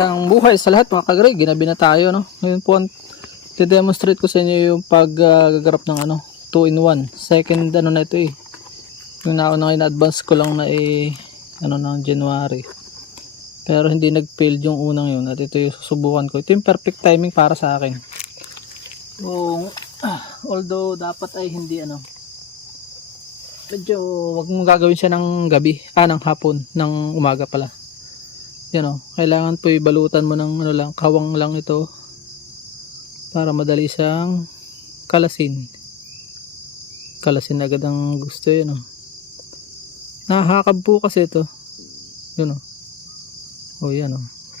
Magandang buhay sa lahat mga kagre. Ginabi na tayo, no? Ngayon po i-demonstrate ko sa inyo yung paggagarap ng 2-in-1. Second na ito eh. Yung nauna na-advance ko lang na ng January. Pero hindi nag-fail yung unang yun. At ito yung susubukan ko. Ito yung perfect timing para sa akin. Although dapat ay hindi medyo wag mong gagawin siya ng gabi, ng hapon, ng umaga pala. Kailangan po ibalutan mo ng kawang lang ito para madali siyang kalasin. Kalasin agad ang gusto yun. Nahakab po kasi ito. Yan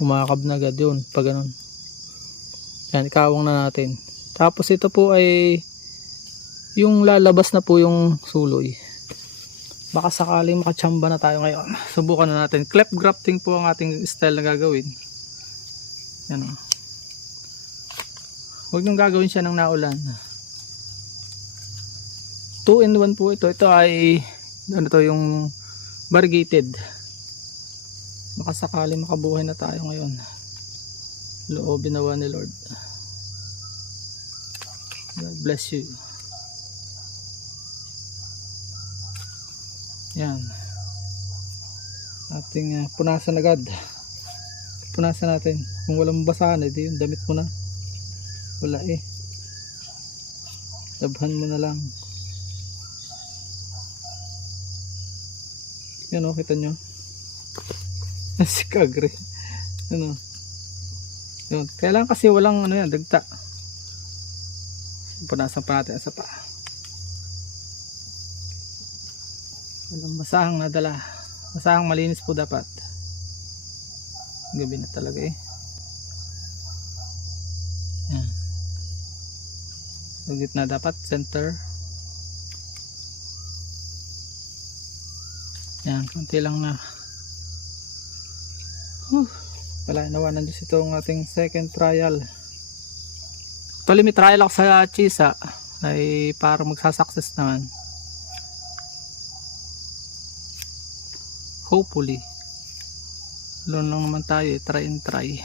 umakab na agad yun pag ganun. Yan, ikawang na natin. Tapos ito po ay yung lalabas na po yung suloy. Baka sakaling makachamba na tayo ngayon. Subukan na natin. Cleft grafting po ang ating style na gagawin. Yan o. Huwag nyung gagawin siya ng naulan. 2-in-1 po ito. Ito ay yung variegated. Baka sakaling makabuhay na tayo ngayon. Loobin nawa ni Lord. God bless you. Yan. Ating punasan agad. Punasan natin. Kung walang basahan, edi yung damit mo na. Wala eh. Labhan mo na lang. Yan o, kita nyo. Si kagre. Yan o. Yun. Kailangan kasi walang dagta. Punasan pa natin sa paa. Walang basahang nadala. Basahang malinis po dapat. Gabi na talaga eh. Yan. Sa gitna dapat. Center. Yan. Kunti lang na. Wala. Nawanan Diyos itong ating second trial. Actually may trial ako sa chisa. Ay para magsasucess naman. Hopefully. Doon lang naman tayo, try and try.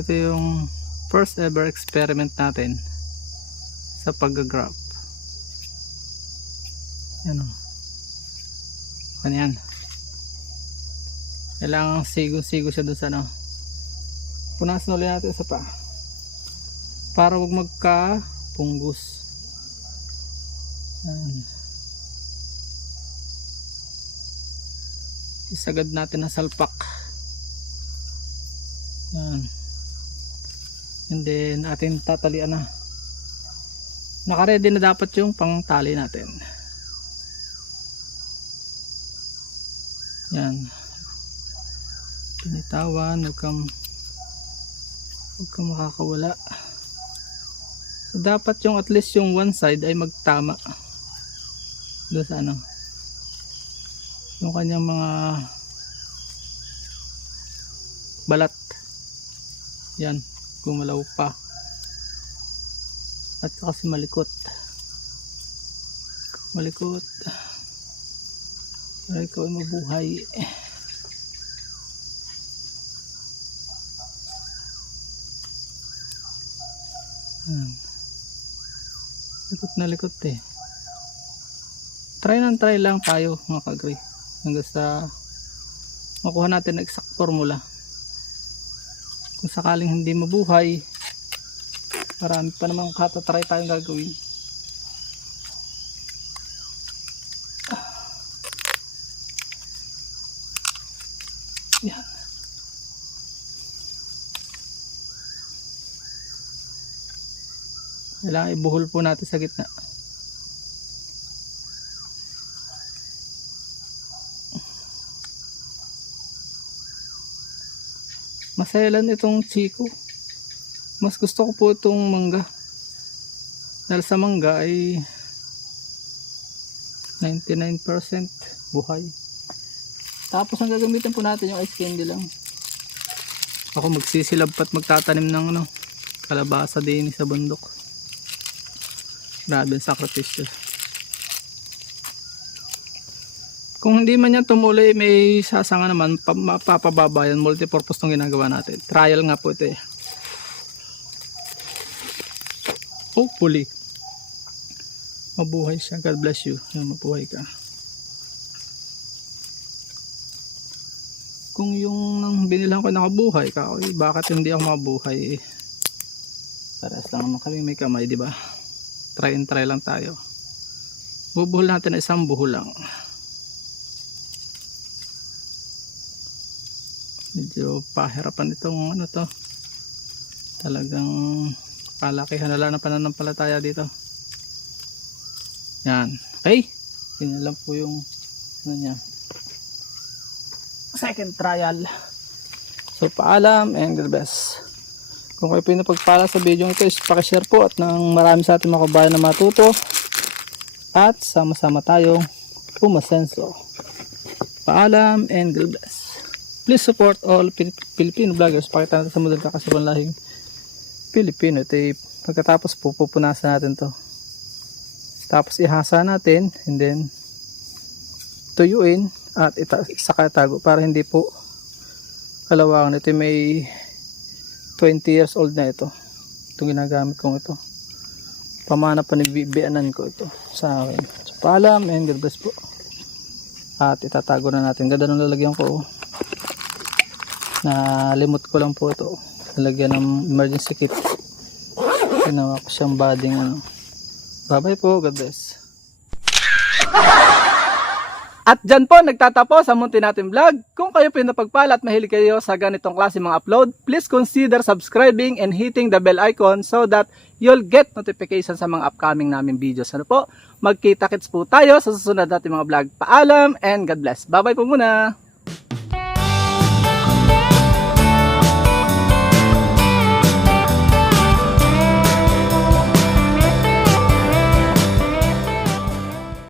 Ito yung first ever experiment natin sa pag-graph. Ganyan. Kailangan sigo-sigo siya dun sa punasan ulit natin sa paa. Para wag magka-punggos. Isagad natin ang salpak. Yan. And then atin tatalian na. Naka-ready na dapat yung pangtali natin. Yan. Pinitawan, huwag kang makakawala. So, dapat yung at least yung one side ay magtama doon sa yung kanyang mga balat. Yan, gumalaw pa at kasi malikot para ikaw ay mabuhay. Likot eh. Try lang tayo mga kagre hanggang sa makuha natin ang exact formula. Kung sakaling hindi mabuhay, marami pa namang katatry tayong gagawin. Yan. Kailangan ibuhol po natin sa gitna. Maselan itong chiko. Mas gusto ko po itong mangga. Dahil sa mangga ay 99% buhay. Tapos ang gagamitin po natin yung ice candy lang. Ako magsisilab pat magtatanim ng kalabasa din sa bundok. Grabe ang sakripisyo. Kung hindi man yan tumuloy, may sasanga naman, mapapababa yan. Multipurpose tong ginagawa natin. Trial nga po ito eh. Hopefully, mabuhay siya. God bless you. Mabuhay ka. Kung yung binilang ko nakabuhay ka, bakit hindi ako mabuhay? Paras lang naman kami may kamay, di ba? Try and try lang tayo. Bubuhol natin na isang buhol lang. Medyo pahirapan itong ano to. Talagang palakihan na lang ng pananampalataya dito. Yan. Okay. Ganyan lang po yung ano niya. Second trial. So paalam and God bless. Kung kayo pinapagpala sa video ito is pakishare po at nang marami sa ating mga kabayan na matuto. At sama-sama tayong umasenso. Paalam and God bless. Please support all Filipino vloggers. Pakita natin sa model kakasibang lahing Pilipino. Ito ay pagkatapos pupunasan natin to. Tapos ihasa natin and then tuyuin at saka itago para hindi po kalawangan. Ito may 20 years old na ito. Itong ginagamit kong ito. Pamana pa nagbibianan ko ito sa akin. So paalam and God bless po. At itatago na natin. Ganda nung lalagyan ko. Nalimot ko lang po ito. Lalagyan ng emergency kit. Ginawa ko siyang badding ano. Bye bye po. God bless. At dyan po nagtatapos ang munti natin vlog. Kung kayo pinapagpala at mahilig kayo sa ganitong klase mga upload, please consider subscribing and hitting the bell icon so that you'll get notification sa mga upcoming namin videos. Ano po? Magkita-kits po tayo sa susunod natin mga vlog. Paalam and God bless. Bye bye po muna.